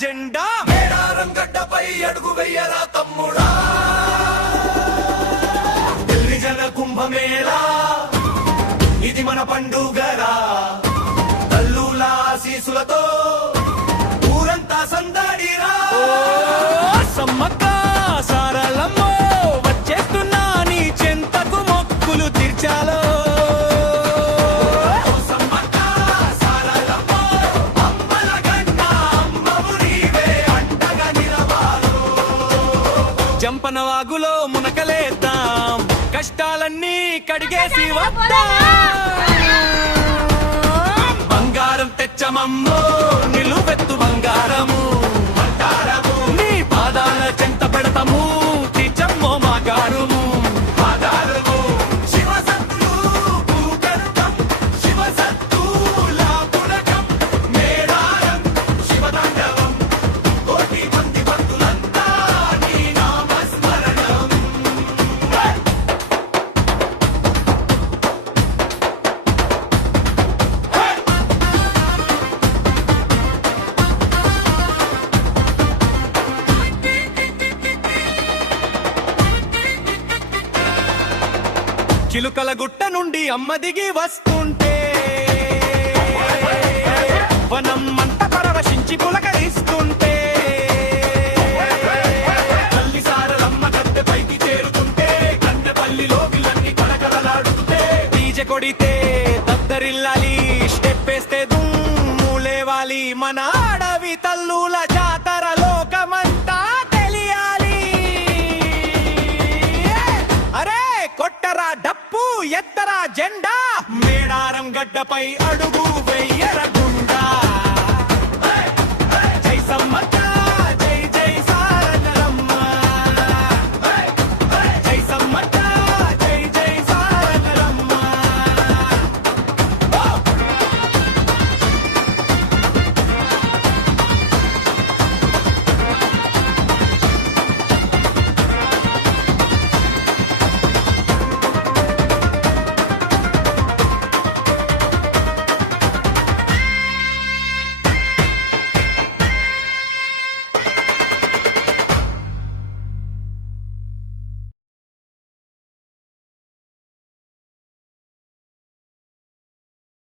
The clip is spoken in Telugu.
జెండా మేడారం గడ్డపై అడుగు వెయ్యరా తమ్ముడా ఢిల్లీ జన కుంభమేళా ఇది మన పండుగరా తల్లుల ఆశీసులతో ఊరంతా సందడిరా సమ్మక్క సారలమ్మో వచ్చేస్తున్నా నీ చెంతకు మొక్కులు తీర్చాలో జంపన వాగులో మునకలేద్దాం కష్టాలన్నీ కడిగేసి వద్దాం బంగారం తెచ్చమమ్మో నిలువెత్తు బంగారము బంగారము నీ పాదాల చెంత పెడతాము తీర్చమ్మో మా గారుము ఆధారము శివసత్తు భూగర్భం శివసత్తుల పులకం మేడారం శివతాండవం కోటి మంది భక్తులంతా నీ నామస్మరణం చిలుకల గుట్ట నుండి అమ్మ దిగి వస్తుంటే వనం మంట పరవశించి పులకరిస్తుంటే తల్లి సారలమ్మ గద్దె పైకి చేరుతుంటే కన్నెపల్లిలో విలన్ని కలకలలాడుతుంటే డీజె కొడితే దద్దరిల్లాలి స్టెప్ వేస్తే దుమ్ము లేవాలి మన అడవి తల్లుల జాతర లోకమంతా తెలియాలి అరే కొట్టరా డప్పు ఎత్తరా జెండా మేడారం గడ్డపై అడుగు